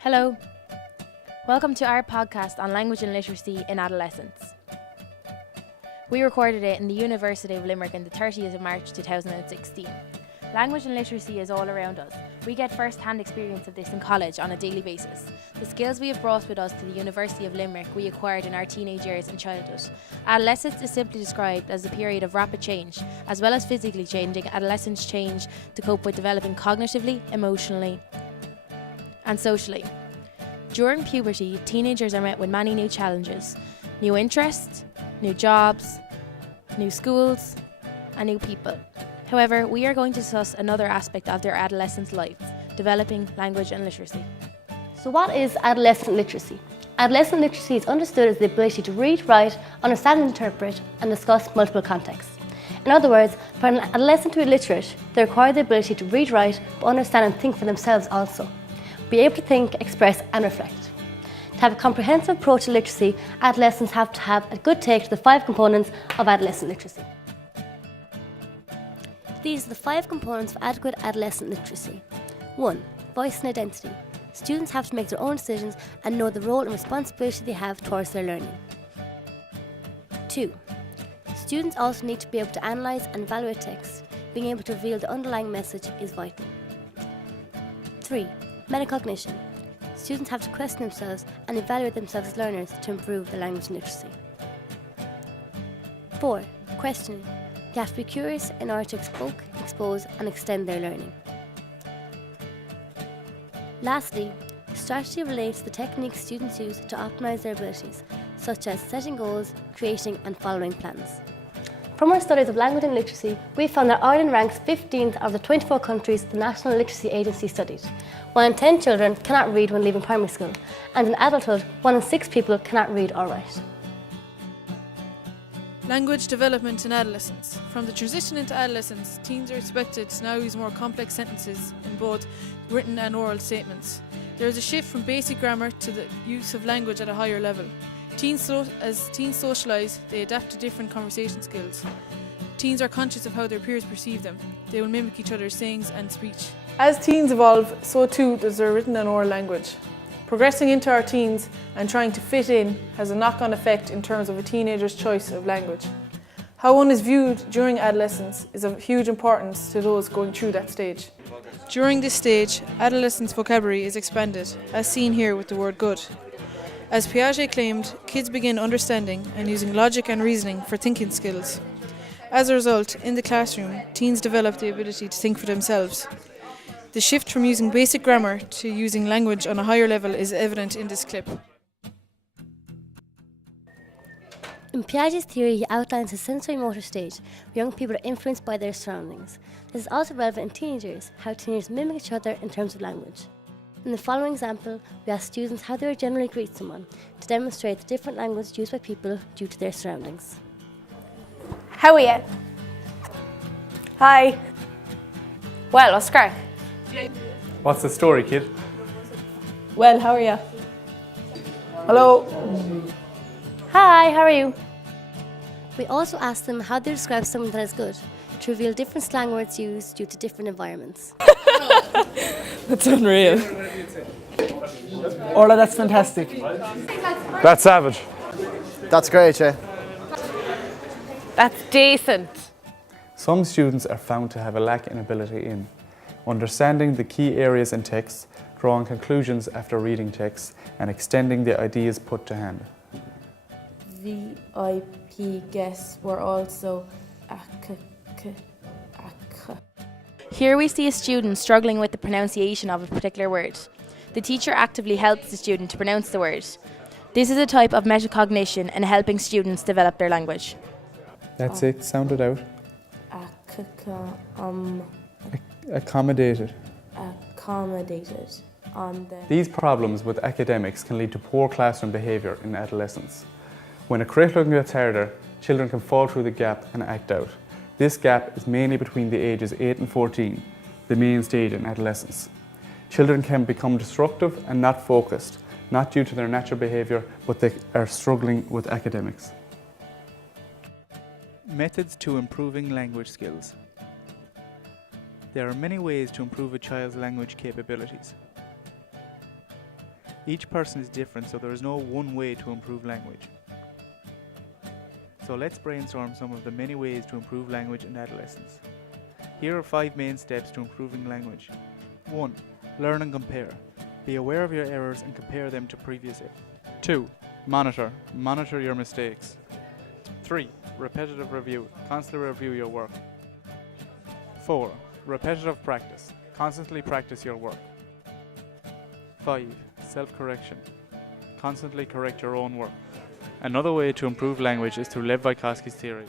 Hello. Welcome to our podcast on language and literacy in adolescence. We recorded it in the University of Limerick on the 30th of March 2016. Language and literacy is all around us. We get first-hand experience of this in college on a daily basis. The skills we have brought with us to the University of Limerick we acquired in our teenage years and childhood. Adolescence is simply described as a period of rapid change. As well as physically changing, adolescents change to cope with developing cognitively, emotionally and socially. During puberty, teenagers are met with many new challenges, new interests, new jobs, new schools and new people. However, we are going to discuss another aspect of their adolescent life, developing language and literacy. So what is adolescent literacy? Adolescent literacy is understood as the ability to read, write, understand, interpret and discuss multiple contexts. In other words, for an adolescent to be literate, they require the ability to read, write, but understand and think for themselves also. Be able to think, express and reflect. To have a comprehensive approach to literacy, adolescents have to have a good take to the 5 components of adolescent literacy. These are the 5 components of adequate adolescent literacy. 1. Voice and identity. Students have to make their own decisions and know the role and responsibility they have towards their learning. 2. Students also need to be able to analyse and evaluate text. Being able to reveal the underlying message is vital. 3. Metacognition. Students have to question themselves and evaluate themselves as learners to improve their language literacy. 4. Questioning. They have to be curious in order to evoke, expose and extend their learning. Lastly, strategy relates to the techniques students use to optimise their abilities, such as setting goals, creating and following plans. From our studies of language and literacy, we found that Ireland ranks 15th out of the 24 countries the National Literacy Agency studied. 1 in 10 children cannot read when leaving primary school, and in adulthood, 1 in 6 people cannot read or write. Language development in adolescence. From the transition into adolescence, teens are expected to now use more complex sentences in both written and oral statements. There is a shift from basic grammar to the use of language at a higher level. As teens socialise, they adapt to different conversation skills. Teens are conscious of how their peers perceive them. They will mimic each other's sayings and speech. As teens evolve, so too does their written and oral language. Progressing into our teens and trying to fit in has a knock-on effect in terms of a teenager's choice of language. How one is viewed during adolescence is of huge importance to those going through that stage. During this stage, adolescents' vocabulary is expanded, as seen here with the word good. As Piaget claimed, kids begin understanding and using logic and reasoning for thinking skills. As a result, in the classroom, teens develop the ability to think for themselves. The shift from using basic grammar to using language on a higher level is evident in this clip. In Piaget's theory, he outlines the sensory-motor stage, where young people are influenced by their surroundings. This is also relevant in teenagers, how teenagers mimic each other in terms of language. In the following example, we ask students how they would generally greet someone, to demonstrate the different language used by people due to their surroundings. How are you? Hi. Well, what's crack? What's the story, kid? Well, how are you? Hello. Hi, how are you? We also ask them how they describe someone that is good, to reveal different slang words used due to different environments. That's unreal. Orla, that's fantastic. That's savage. That's great, yeah. That's decent. Some students are found to have a lack in ability in understanding the key areas in text, drawing conclusions after reading text, and extending the ideas put to hand. VIP guests were also Here we see a student struggling with the pronunciation of a particular word. The teacher actively helps the student to pronounce the word. This is a type of metacognition and helping students develop their language. That's it, sound it out. Accommodated. These problems with academics can lead to poor classroom behaviour in adolescence. When a curriculum gets harder, children can fall through the gap and act out. This gap is mainly between the ages 8 and 14, the main stage in adolescence. Children can become destructive and not focused, not due to their natural behaviour, but they are struggling with academics. Methods to improving language skills. There are many ways to improve a child's language capabilities. Each person is different, so there is no one way to improve language. So let's brainstorm some of the many ways to improve language in adolescence. Here are 5 main steps to improving language. 1. Learn and compare. Be aware of your errors and compare them to previous errors. 2. Monitor. Monitor your mistakes. 3. Repetitive review. Constantly review your work. 4. Repetitive practice. Constantly practice your work. 5. Self-correction. Constantly correct your own work. Another way to improve language is through Lev Vygotsky's theory.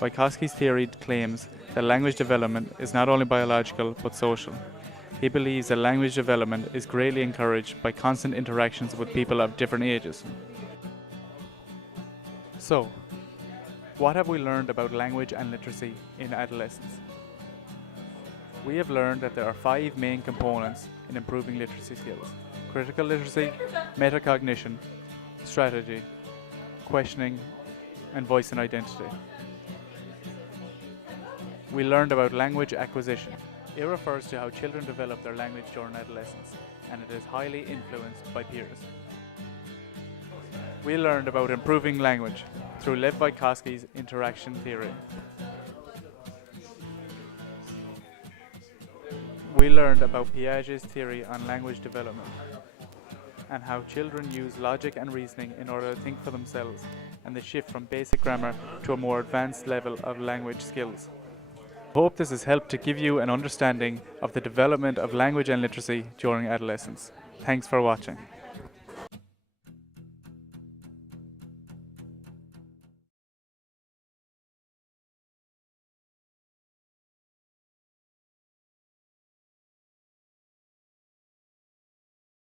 Vygotsky's theory claims that language development is not only biological but social. He believes that language development is greatly encouraged by constant interactions with people of different ages. So, what have we learned about language and literacy in adolescence? We have learned that there are 5 main components in improving literacy skills: critical literacy, metacognition, strategy, questioning, and voice and identity. We learned about language acquisition. It refers to how children develop their language during adolescence, and it is highly influenced by peers. We learned about improving language through Lev Vygotsky's interaction theory. We learned about Piaget's theory on language development and how children use logic and reasoning in order to think for themselves, and the shift from basic grammar to a more advanced level of language skills. I hope this has helped to give you an understanding of the development of language and literacy during adolescence. Thanks for watching.